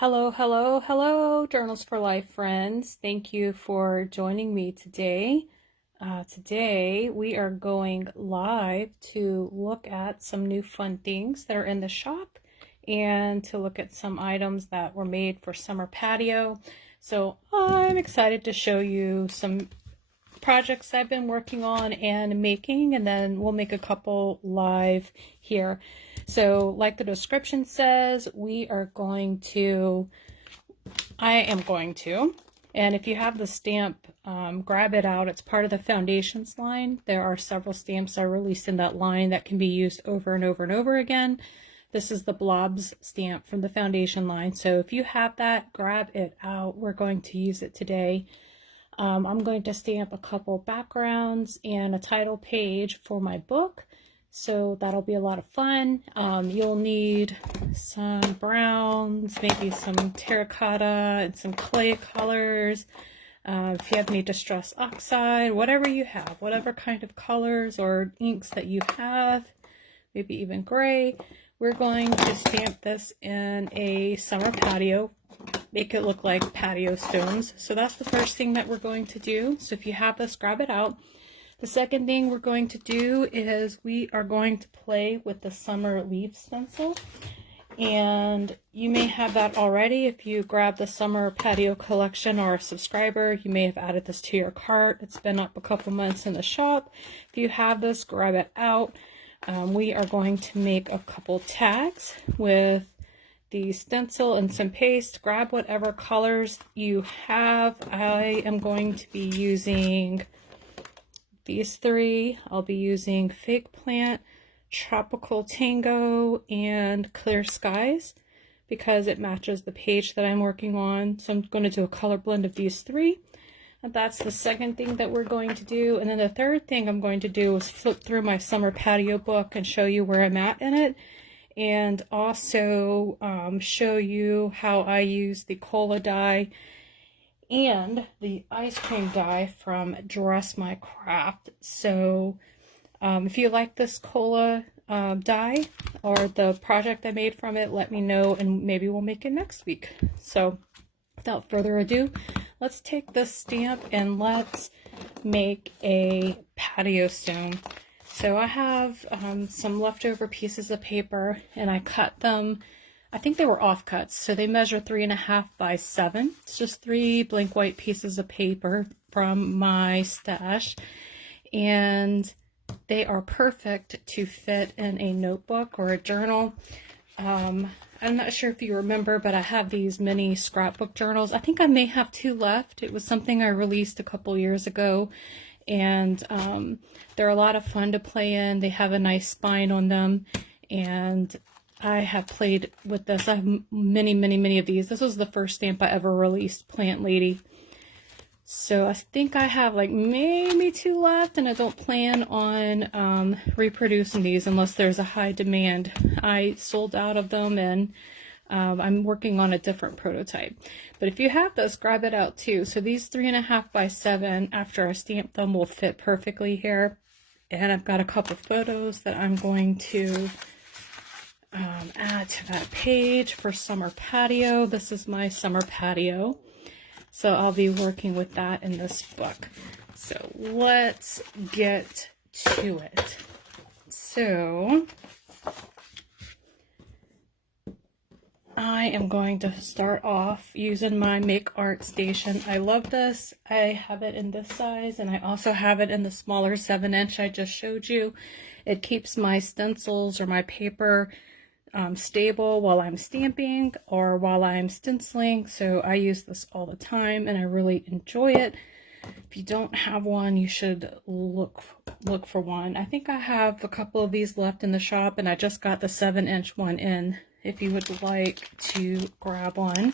Hello, hello, hello, Journals for Life friends. Thank you for joining me today. Today we are going live to look at some new fun things that are in the shop and to look at some items that were made for summer patio. So I'm excited to show you some projects I've been working on and making, and then we'll make a couple live here. So like the description says, I am going to, and if you have the stamp, grab it out. It's part of the foundations line. There are several stamps I released in that line that can be used over and over and over again. This is the Blobs stamp from the foundation line. So if you have that, grab it out. We're going to use it today. I'm going to stamp a couple backgrounds and a title page for my book, so that'll be a lot of fun. You'll need some browns, maybe some terracotta and some clay colors. If you have any distress oxide, whatever you have, whatever kind of colors or inks that you have, maybe even gray. We're going to stamp this in a summer patio, make it look like patio stones. So that's the first thing that we're going to do. So if you have this, grab it out. The second thing we're going to do is we are going to play with the summer leaf stencil. And you may have that already. If you grab the summer patio collection or a subscriber, you may have added this to your cart. It's been up a couple months in the shop. If you have this, grab it out. We are going to make a couple tags with the stencil and some paste. Grab whatever colors you have. I am going to be using these three. I'll be using Fake Plant, Tropical Tango, and Clear Skies because it matches the page that I'm working on. So I'm going to do a color blend of these three. And that's the second thing that we're going to do. And then the third thing I'm going to do is flip through my summer patio book and show you where I'm at in it. And also show you how I use the cola die and the ice cream die from Dress My Craft. So if you like this cola die or the project I made from it, let me know and maybe we'll make it next week. So without further ado, let's take this stamp and let's make a patio stone. So I have some leftover pieces of paper and I cut them. I think they were offcuts, so they measure 3.5 by 7. It's just 3 blank white pieces of paper from my stash, and they are perfect to fit in a notebook or a journal. I'm not sure if you remember, but I have these mini scrapbook journals. I think I may have 2 left. It was something I released a couple years ago, and they're a lot of fun to play in. They have a nice spine on them, and I have played with this. I have many of these. This was the first stamp I ever released, Plant Lady. So I think I have like maybe 2 left, and I don't plan on reproducing these unless there's a high demand. I sold out of them, and I'm working on a different prototype. But if you have this, grab it out too. So these 3.5 by 7, after I stamp them, will fit perfectly here. And I've got a couple photos that I'm going to add to that page for summer patio. This is my summer patio. So I'll be working with that in this book. So let's get to it. So I am going to start off using my Make Art Station. I love this. I have it in this size, and I also have it in the smaller 7-inch I just showed you. It keeps my stencils or my paper stable while I'm stamping or while I'm stenciling, so I use this all the time and I really enjoy it. If you don't have one, you should look for one. I think I have a couple of these left in the shop, and I just got the 7-inch one in if you would like to grab one.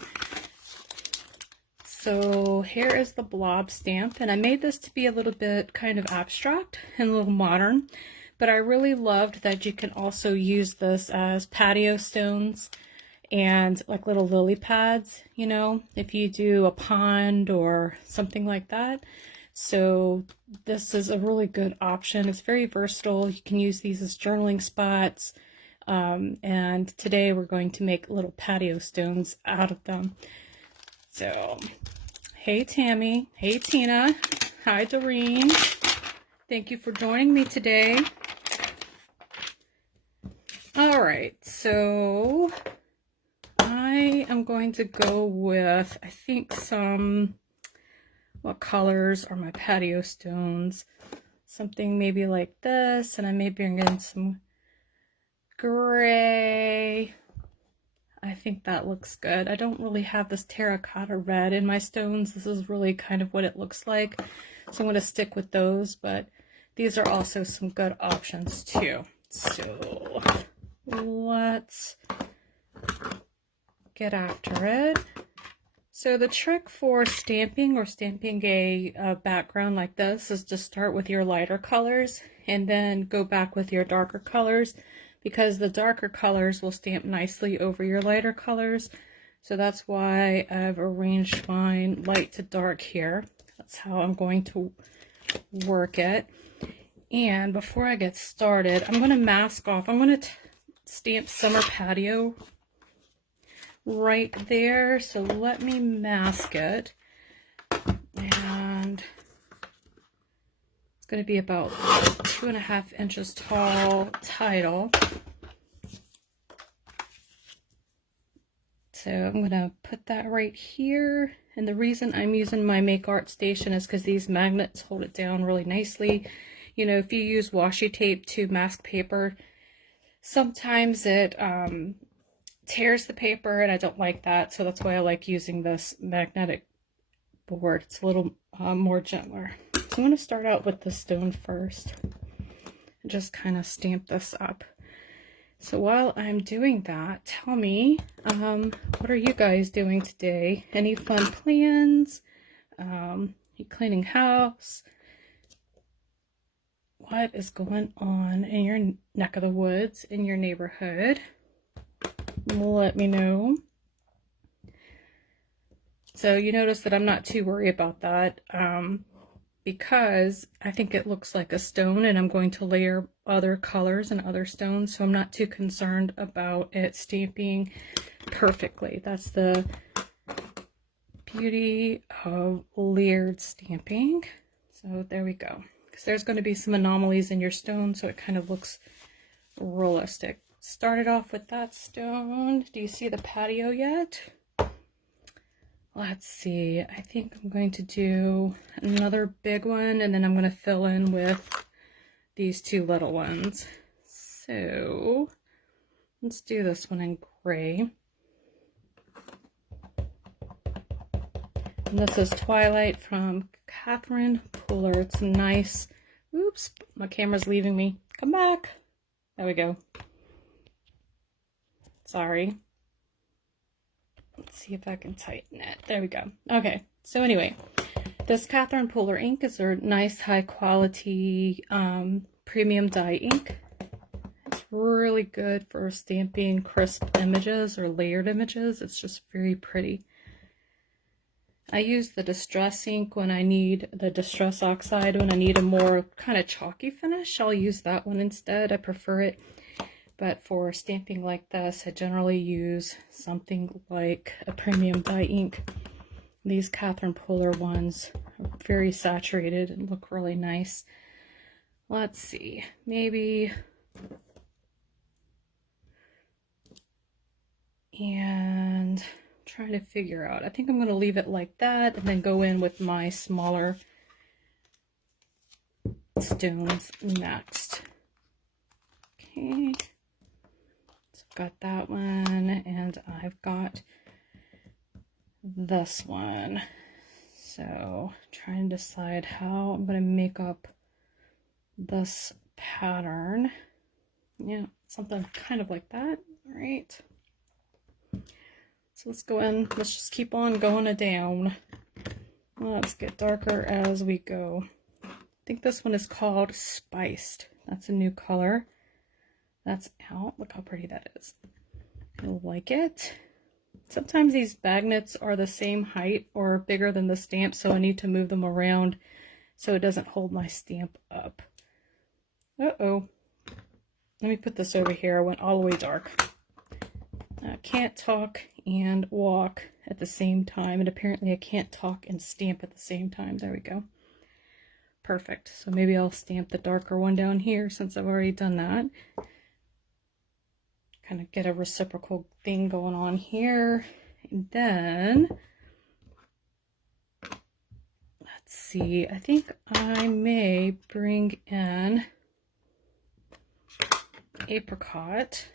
So here is the blob stamp, and I made this to be a little bit kind of abstract and a little modern. But I really loved that you can also use this as patio stones and like little lily pads, you know, if you do a pond or something like that. So this is a really good option. It's very versatile. You can use these as journaling spots. And today we're going to make little patio stones out of them. So, hey Tammy, hey Tina, hi Doreen. Thank you for joining me today. All right, so I am going to go with, I think what colors are my patio stones? Something maybe like this, and I may bring in some gray. I think that looks good. I don't really have this terracotta red in my stones. This is really kind of what it looks like. So I'm going to stick with those, but these are also some good options too. So let's get after it. So the trick for stamping or stamping a background like this is to start with your lighter colors and then go back with your darker colors, because the darker colors will stamp nicely over your lighter colors. So that's why I've arranged mine light to dark here. That's how I'm going to work it. And before I get started, I'm going to mask off. I'm going to stamp Summer Patio right there. So let me mask it. And it's going to be about 2.5 inches tall title. So I'm going to put that right here. And the reason I'm using my Make Art Station is because these magnets hold it down really nicely. You know, if you use washi tape to mask paper, sometimes it tears the paper, and I don't like that. So that's why I like using this magnetic board. It's a little more gentler. So I'm going to start out with the stone first and just kind of stamp this up. So while I'm doing that, tell me, what are you guys doing today? Any fun plans? You cleaning house? What is going on in your neck of the woods, in your neighborhood? Let me know. So you notice that I'm not too worried about that, because I think it looks like a stone, and I'm going to layer other colors and other stones, so I'm not too concerned about it stamping perfectly. That's the beauty of layered stamping. So there we go. Because there's going to be some anomalies in your stone, so it kind of looks realistic. Started off with that stone. Do you see the patio yet? Let's see. I think I'm going to do another big one, and then I'm going to fill in with these two little ones. So let's do this one in gray. And this is Twilight from Catherine Pooler. It's nice. Oops, my camera's leaving me. Come back. There we go. Sorry. Let's see if I can tighten it. There we go. Okay, so anyway, this Catherine Pooler ink is a nice high quality premium dye ink. It's really good for stamping crisp images or layered images. It's just very pretty. I use the Distress ink when I need the Distress Oxide, when I need a more kind of chalky finish. I'll use that one instead. I prefer it. But for stamping like this, I generally use something like a premium dye ink. These Catherine Pooler ones are very saturated and look really nice. Let's see, maybe, and I'm trying to figure out, I think I'm going to leave it like that and then go in with my smaller stones next. Okay. Got that one, and I've got this one. So trying to decide how I'm going to make up this pattern. Yeah, something kind of like that. All right. So let's go in. Let's just keep on going down. Let's get darker as we go. I think this one is called Spiced. That's a new color. That's out. Look how pretty that is. I like it. Sometimes these magnets are the same height or bigger than the stamp, so I need to move them around so it doesn't hold my stamp up. Uh-oh. let me put this over here. I went all the way dark. Can't talk and walk at the same time, and apparently I can't talk and stamp at the same time. There we go. Perfect. So maybe I'll stamp the darker one down here since I've already done that. Kind of get a reciprocal thing going on here. And then, let's see, I think I may bring in apricot.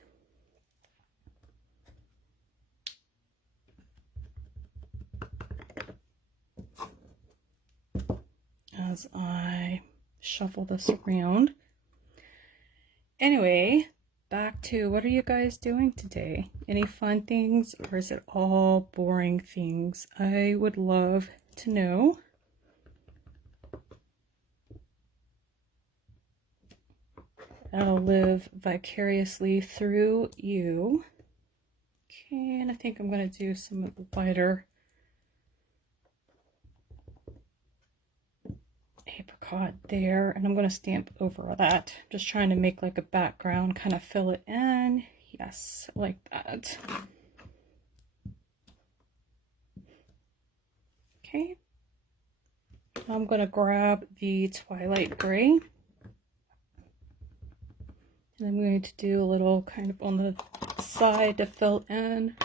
As I shuffle this around. Anyway, back to what are you guys doing today? Any fun things, or is it all boring things? I would love to know. I'll live vicariously through you. Okay, and I think I'm going to do some lighter apricot there, and I'm going to stamp over that. Just trying to make like a background, kind of fill it in. Yes, like that. Okay. I'm going to grab the Twilight Gray, and I'm going to do a little kind of on the side to fill in.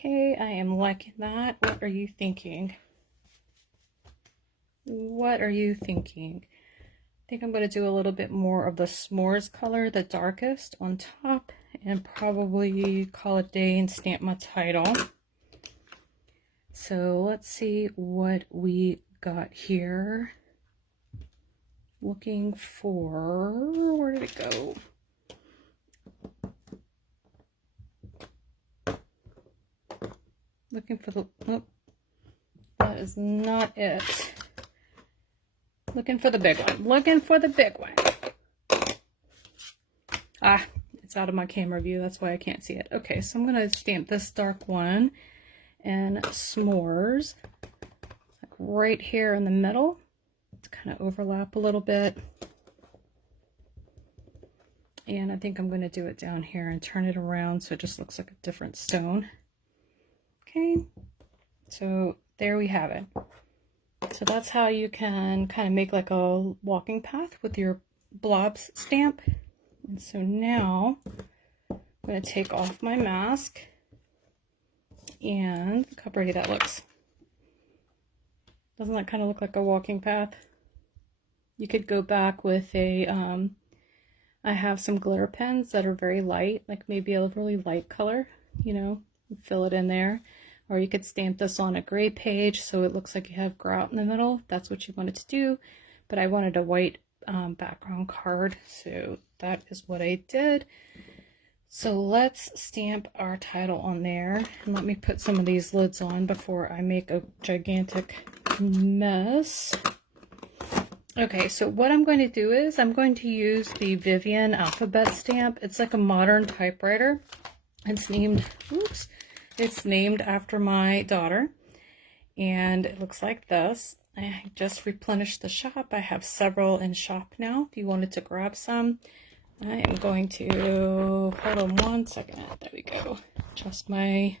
Okay, I am liking that. What are you thinking? What are you thinking? I think I'm going to do a little bit more of the s'mores color, the darkest, on top, and probably call it a day and stamp my title. So let's see what we got here. Looking for, where did it go? Looking for the, oh, that is not it. Looking for the big one. Looking for the big one. Ah, it's out of my camera view. That's why I can't see it. Okay, so I'm going to stamp this dark one and s'mores. Like right here in the middle. To kind of overlap a little bit. And I think I'm going to do it down here and turn it around so it just looks like a different stone. Okay, so there we have it. So that's how you can kind of make like a walking path with your Blobs stamp. And so now I'm going to take off my mask, and look how pretty that looks. Doesn't that kind of look like a walking path? You could go back with a, I have some glitter pens that are very light, like maybe a really light color, you know, fill it in there. Or you could stamp this on a gray page so it looks like you have grout in the middle. That's what you wanted to do. But I wanted a white background card, so that is what I did. So let's stamp our title on there. And let me put some of these lids on before I make a gigantic mess. Okay, so what I'm going to do is I'm going to use the Vivian alphabet stamp. It's like a modern typewriter. It's named, oops. It's named after my daughter, and it looks like this. I just replenished the shop. I have several in shop now if you wanted to grab some. I am going to, hold on one second, there we go. Adjust my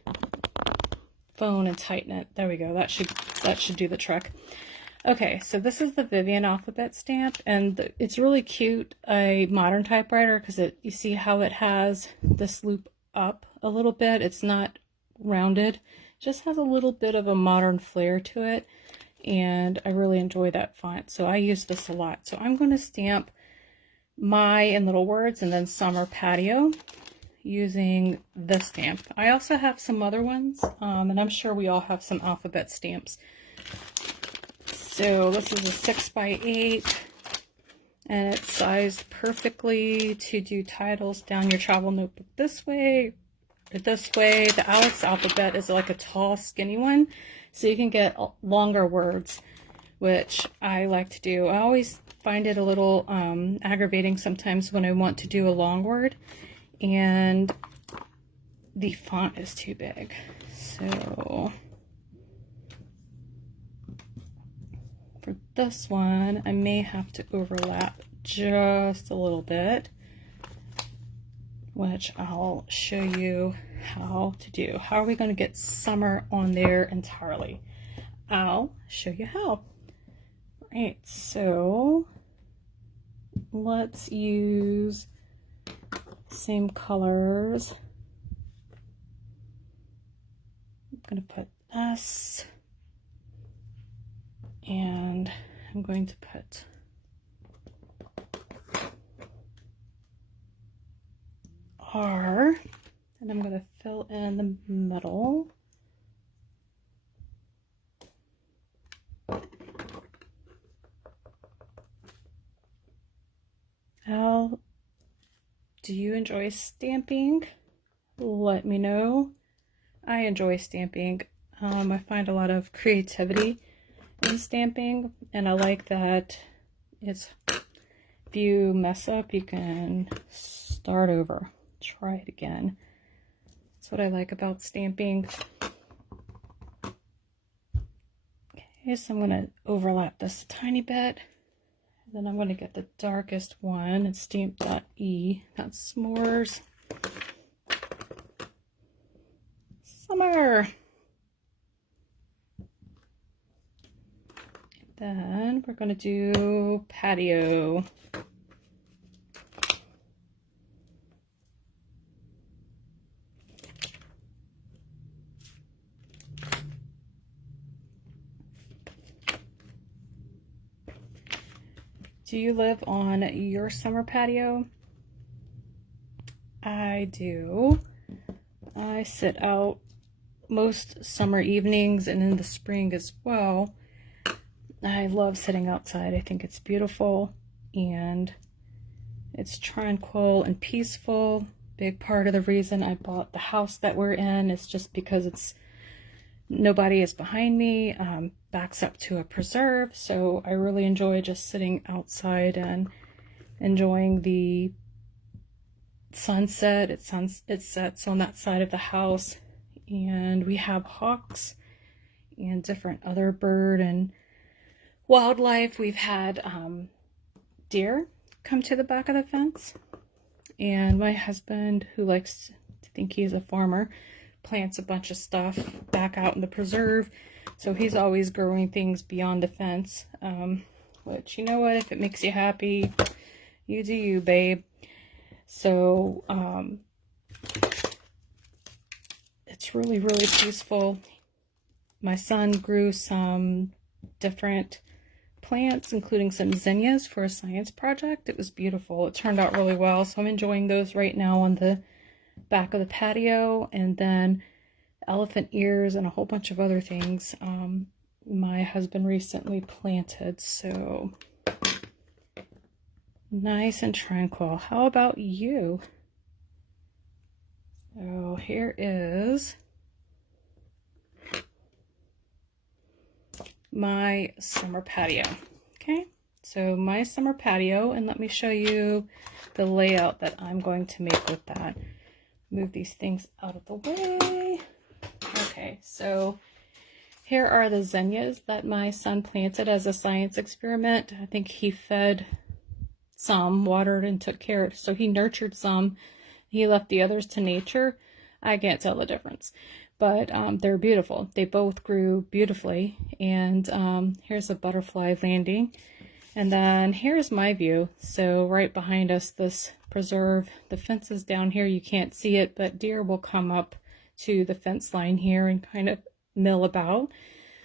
phone and tighten it. There we go, that should do the trick. Okay, so this is the Vivian alphabet stamp, and it's really cute, a modern typewriter, because you see how it has this loop up a little bit. It's not rounded, it just has a little bit of a modern flair to it, and I really enjoy that font, so I use this a lot. So I'm going to stamp my in little words and then summer patio using this stamp. I also have some other ones, and I'm sure we all have some alphabet stamps. So this is a 6x8, and it's sized perfectly to do titles down your travel notebook this way. This way. The Alex alphabet is like a tall, skinny one, so you can get longer words which I like to do. I always find it a little aggravating sometimes when I want to do a long word and the font is too big. So for this one, I may have to overlap just a little bit, which I'll show you how to do. How are we going to get summer on there entirely? I'll show you how. Right, so let's use same colors. I'm going to put S, and I'm going to put R, and I'm going to fill in the middle. Al, do you enjoy stamping? Let me know. I enjoy stamping. I find a lot of creativity in stamping, and I like that it's, if you mess up, you can start over, try it again. That's what I like about stamping. Okay, so I'm going to overlap this a tiny bit. Then I'm going to get the darkest one and stamp that E. That's s'mores. Summer. Then we're going to do patio. Do you live on your summer patio? I do. I sit out most summer evenings and in the spring as well. I love sitting outside. I think it's beautiful and it's tranquil and peaceful. Big part of the reason I bought the house that we're in is just because it's nobody is behind me, backs up to a preserve, so I really enjoy just sitting outside and enjoying the sunset. It sets on that side of the house, and we have hawks and different other bird and wildlife. We've had deer come to the back of the fence, and my husband, who likes to think he's a farmer, plants a bunch of stuff back out in the preserve, so he's always growing things beyond the fence, which, you know what, if it makes you happy, you do you, babe. So it's really, really peaceful. My son grew some different plants, including some zinnias for a science project. It was beautiful. It turned out really well, so I'm enjoying those right now on the back of the patio. And then elephant ears and a whole bunch of other things my husband recently planted, so nice and tranquil. How about you? So here is my summer patio. Okay, so my summer patio, and let me show you the layout that I'm going to make with that. Move these things out of the way. Okay, so here are the zinnias that my son planted as a science experiment. I think he fed some, watered, and took care of. So he nurtured some. He left the others to nature. I can't tell the difference. But they're beautiful. They both grew beautifully. And here's a butterfly landing. And then here's my view. So right behind us, this preserve, the fence is down here. You can't see it, but deer will come up to the fence line here and kind of mill about.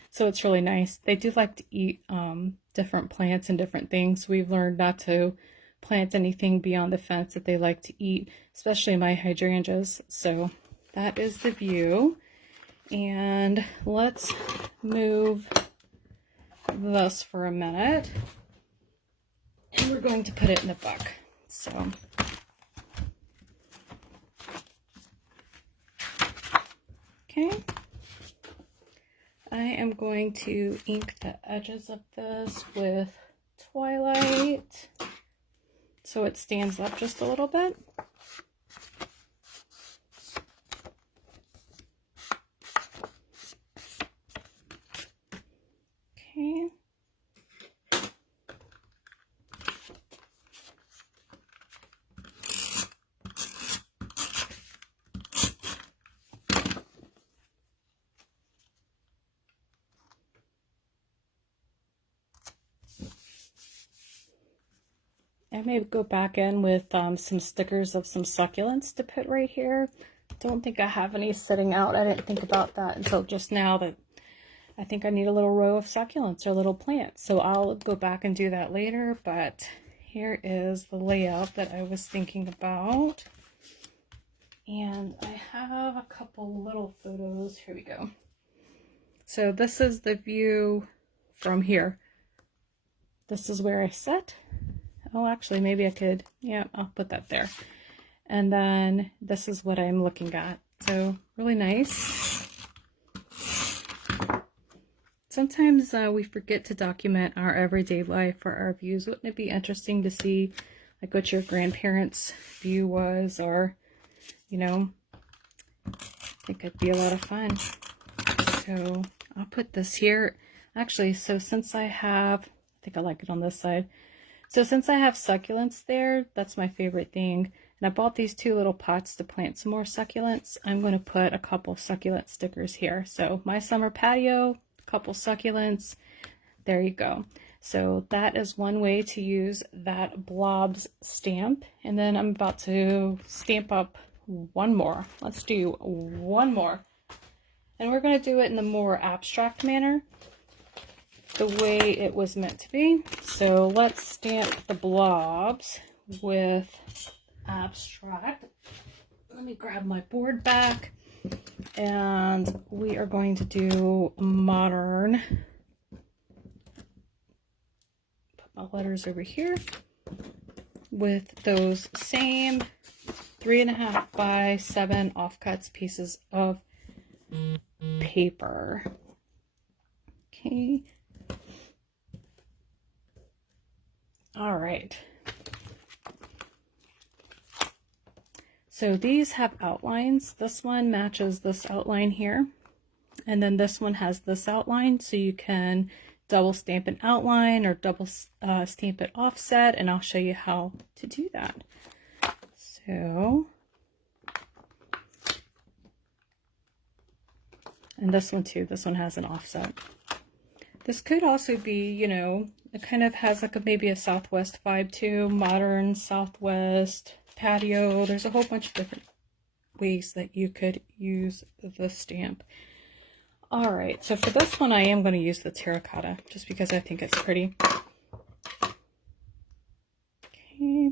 So it's really nice. They do like to eat different plants and different things. We've learned not to plant anything beyond the fence that they like to eat, especially my hydrangeas. So that is the view. And let's move this for a minute. And we're going to put it in the book. So okay. I am going to ink the edges of this with Twilight so it stands up just a little bit. Okay. I may go back in with some stickers of some succulents to put right here. Don't think I have any sitting out. I didn't think about that until just now that I think I need a little row of succulents or little plants. So I'll go back and do that later, but here is the layout that I was thinking about. And I have a couple little photos. Here we go. So this is the view from here. This is where I sit. Oh, actually, maybe I could, yeah, I'll put that there. And then this is what I'm looking at. So really nice. Sometimes we forget to document our everyday life for our views. Wouldn't it be interesting to see like what your grandparents' view was, or, you know, I think it'd be a lot of fun. So I'll put this here. Actually, so since I have, I think I like it on this side. So since I have succulents there, that's my favorite thing. And I bought these 2 little pots to plant some more succulents. I'm going to put a couple succulent stickers here. So my summer patio, a couple succulents. There you go. So that is one way to use that Blobs stamp. And then I'm about to stamp up one more. Let's do one more. And we're going to do it in the more abstract manner, the way it was meant to be. So let's stamp the Blobs with abstract. Let me grab my board back, and we are going to do modern. Put my letters over here with those same 3.5 by 7 offcuts pieces of paper. Okay. All right. So these have outlines. This one matches this outline here. And then this one has this outline. So you can double stamp an outline or double stamp it offset. And I'll show you how to do that. So, and this one too. This one has an offset. This could also be, you know, it kind of has like maybe a Southwest vibe too, modern Southwest patio. There's a whole bunch of different ways that you could use the stamp. All right, so for this one, I am going to use the terracotta just because I think it's pretty. Okay,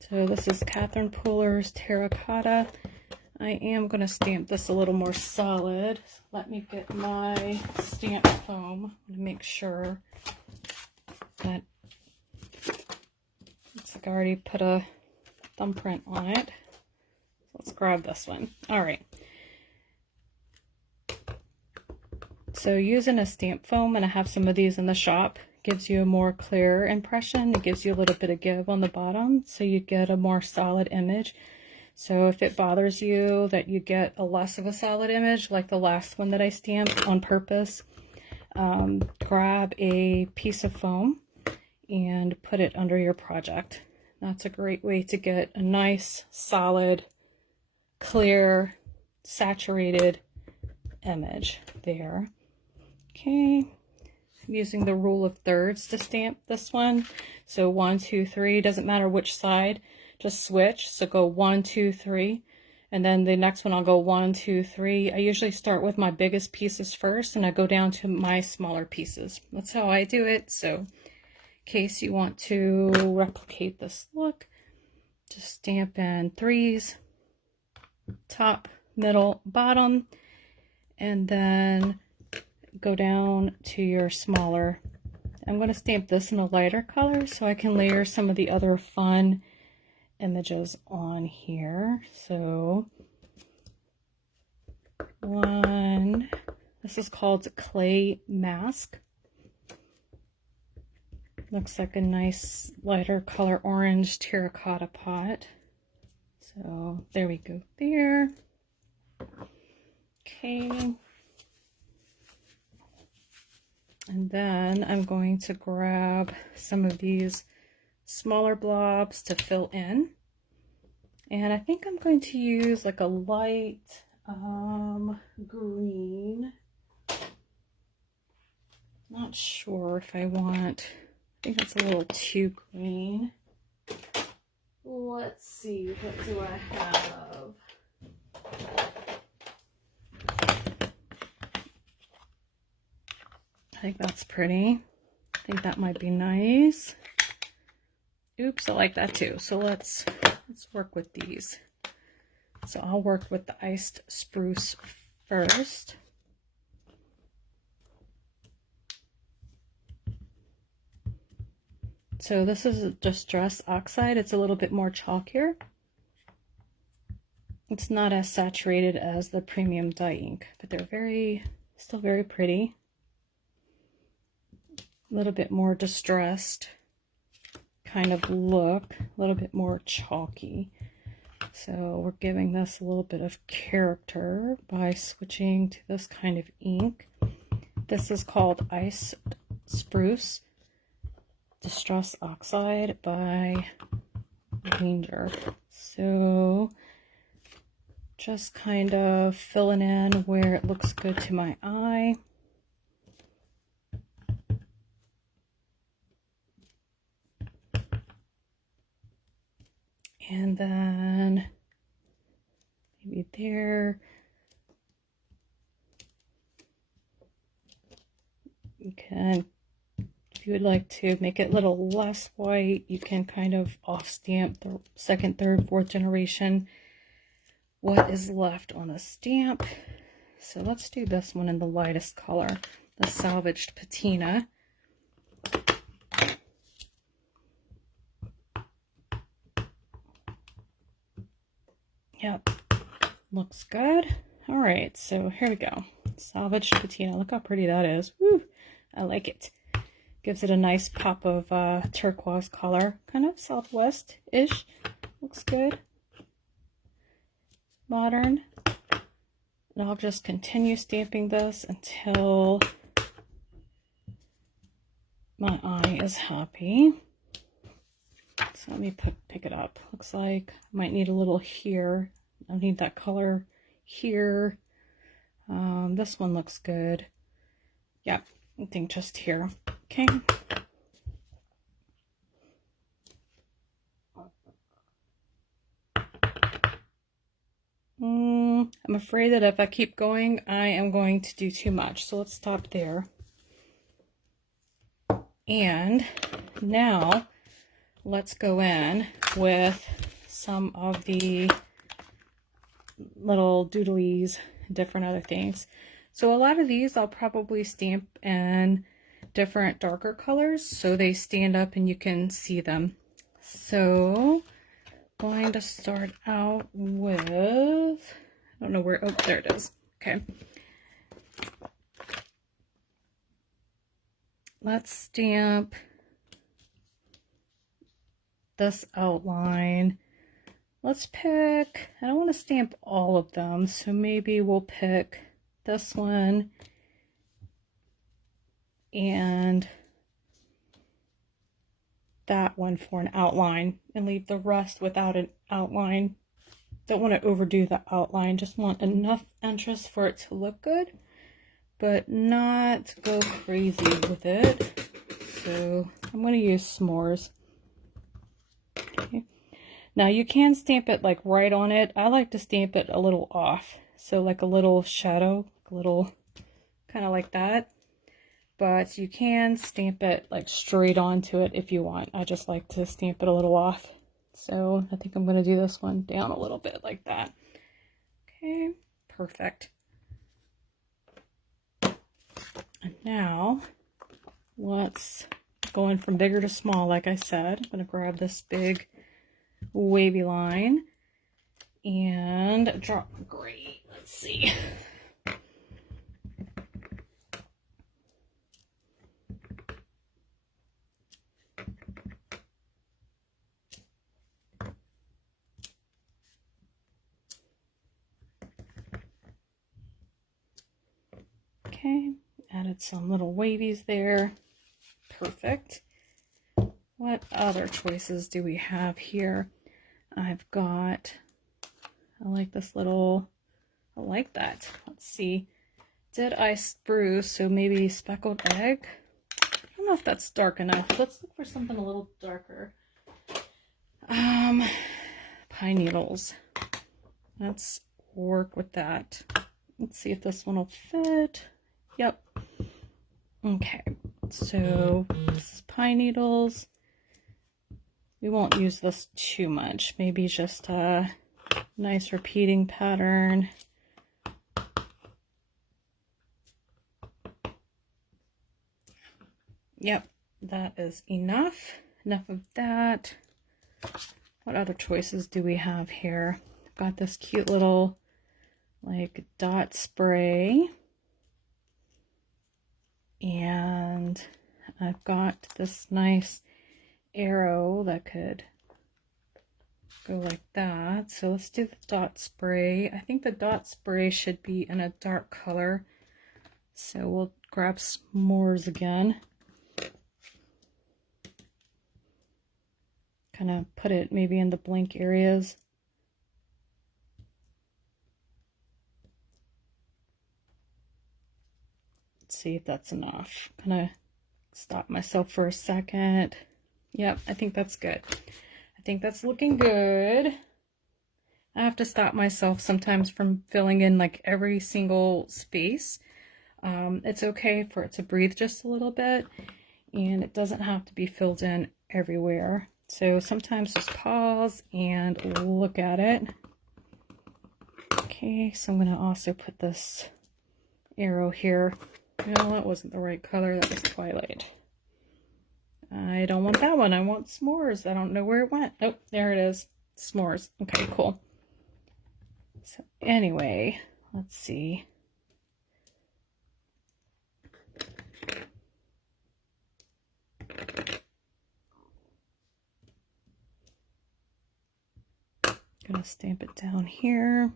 so this is Catherine Pooler's terracotta. I am going to stamp this a little more solid. Let me get my stamp foam to make sure that looks like I already put a thumbprint on it. Let's grab this one. All right. So using a stamp foam, and I have some of these in the shop, gives you a more clear impression. It gives you a little bit of give on the bottom, so you get a more solid image. So if it bothers you that you get a less of a solid image, like the last one that I stamped on purpose, grab a piece of foam and put it under your project. That's a great way to get a nice, solid, clear, saturated image there. Okay, I'm using the rule of thirds to stamp this one. So 1, 2, 3, doesn't matter which side. Just switch. So go 1, 2, 3, and then the next one I'll go 1, 2, 3. I usually start with my biggest pieces first, and I go down to my smaller pieces. That's how I do it. So in case you want to replicate this look, just stamp in 3s, top, middle, bottom, and then go down to your smaller. I'm going to stamp this in a lighter color so I can layer some of the other fun images on here. So 1, This is called Clay Mask. Looks like a nice lighter color orange terracotta pot. So there we go there. Okay. And then I'm going to grab some of these smaller blobs to fill in. And I think I'm going to use like a light green. Not sure if I want, I think that's a little too green. Let's see, what do I have? I think that's pretty. I think that might be nice. Oops, I like that too. So let's work with these. So I'll work with the iced spruce first. So this is Distress Oxide. It's a little bit more chalkier. It's not as saturated as the premium dye ink, but they're still very pretty. A little bit more distressed kind of look, a little bit more chalky. So we're giving this a little bit of character by switching to this kind of ink. This is called Ice Spruce Distress Oxide by Ranger. So just kind of filling in where it looks good to my eye. And then maybe there. You can, if you would like to make it a little less white, you can kind of off stamp the second, third, fourth generation what is left on a stamp. So let's do this one in the lightest color, the Salvaged Patina. Yep, looks good. All right, so here we go. Salvaged Patina. Look how pretty that is. Woo, I like it. Gives it a nice pop of turquoise color, kind of Southwest-ish. Looks good. Modern. And I'll just continue stamping this until my eye is happy. So let me pick it up. Looks like I might need a little here. I need that color here. This one looks good. Yeah, I think just here. Okay. I'm afraid that if I keep going, I am going to do too much. So let's stop there. And now let's go in with some of the little doodlies, different other things. So a lot of these I'll probably stamp in different darker colors so they stand up and you can see them. So I'm going to start out with, I don't know where, oh, there it is. Okay. Let's stamp this outline. Let's pick, I don't want to stamp all of them, so maybe we'll pick this one and that one for an outline and leave the rest without an outline. Don't want to overdo the outline, just want enough interest for it to look good, but not go crazy with it. So I'm going to use s'mores. Okay. Now you can stamp it like right on it. I like to stamp it a little off. So like a little shadow, a little kind of like that. But you can stamp it like straight onto it if you want. I just like to stamp it a little off. So I think I'm going to do this one down a little bit like that. Okay, perfect. And now let's go in from bigger to small, like I said. I'm going to grab this big wavy line and drop gray. Let's see. Okay, added some little wavies there. Perfect. What other choices do we have here? I've got, I like this little, I like that. Let's see. Did I spruce? So maybe speckled egg. I don't know if that's dark enough. Let's look for something a little darker. Pine needles. Let's work with that. Let's see if this one will fit. Yep. Okay. So this is pine needles. We won't use this too much. Maybe just a nice repeating pattern. Yep, that is enough. Enough of that. What other choices do we have here? I've got this cute little like dot spray. And I've got this nice arrow that could go like that. So let's do the dot spray. I think the dot spray should be in a dark color. So we'll grab s'mores again. Kind of put it maybe in the blank areas. Let's see if that's enough. Kind of stop myself for a second. Yep, I think that's good. I think that's looking good. I have to stop myself sometimes from filling in like every single space. It's okay for it to breathe just a little bit, and it doesn't have to be filled in everywhere. So sometimes just pause and look at it. Okay, so I'm going to also put this arrow here. No, that wasn't the right color. That was Twilight. I don't want that one. I want s'mores. I don't know where it went. Oh, there it is. S'mores. Okay, cool. So anyway, let's see. Gonna stamp it down here.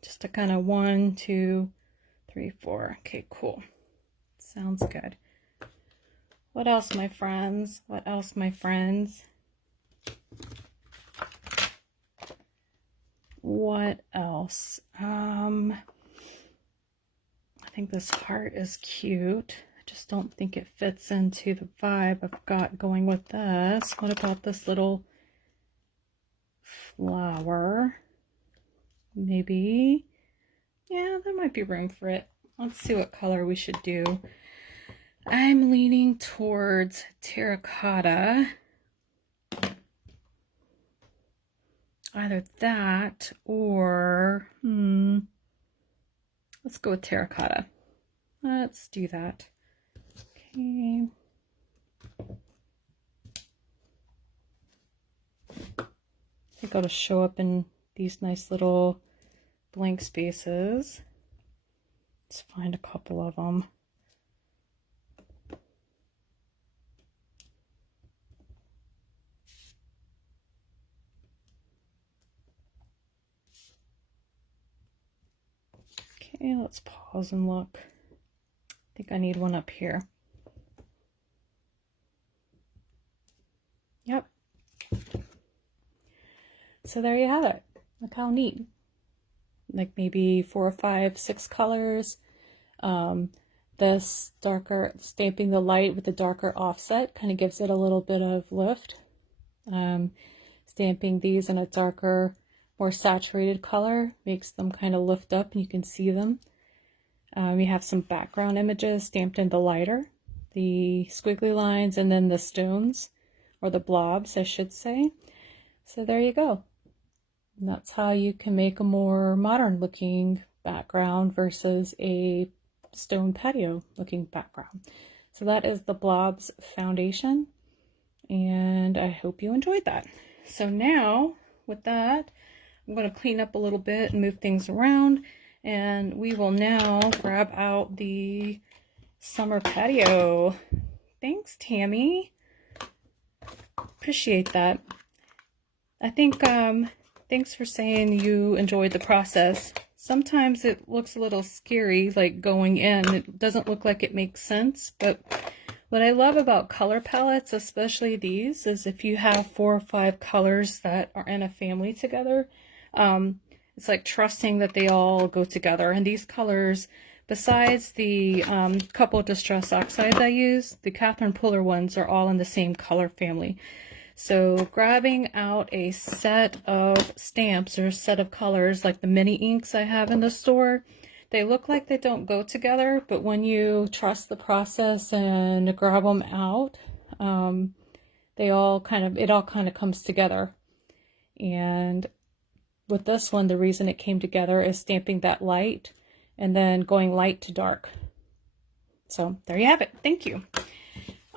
Just to kind of 1, 2, 3, 4. Okay, cool. Sounds good. What else, my friends? What else, my friends? What else? I think this heart is cute. I just don't think it fits into the vibe I've got going with this. What about this little flower? Maybe. Yeah, there might be room for it. Let's see what color we should do. I'm leaning towards terracotta. Either that or, let's go with terracotta. Let's do that. Okay. I think it'll show up in these nice little blank spaces. Let's find a couple of them. Okay, let's pause and look. I think I need one up here. Yep. So there you have it. Look how neat. Like maybe 4 or 5, 6 colors. This darker, stamping the light with the darker offset kind of gives it a little bit of lift. Stamping these in a darker, more saturated color makes them kind of lift up and you can see them. We have some background images stamped in the lighter, the squiggly lines, and then the stones, or the blobs, I should say. So there you go. And that's how you can make a more modern looking background versus a stone patio looking background. So that is the Blobs foundation, and I hope you enjoyed that. So now with that, I'm going to clean up a little bit and move things around, and we will now grab out the summer patio. Thanks, Tammy. Appreciate that. I think thanks for saying you enjoyed the process sometimes it looks a little scary, like going in. It doesn't look like it makes sense, but what I love about color palettes, especially these, is if you have 4 or 5 colors that are in a family together, it's like trusting that they all go together. And these colors, besides the couple of Distress Oxides I use, the Catherine Puller ones are all in the same color family. So grabbing out a set of stamps or a set of colors like the mini inks I have in the store, they look like they don't go together, but when you trust the process and grab them out, it all kind of comes together. And with this one, the reason it came together is stamping that light and then going light to dark. So there you have it. Thank you.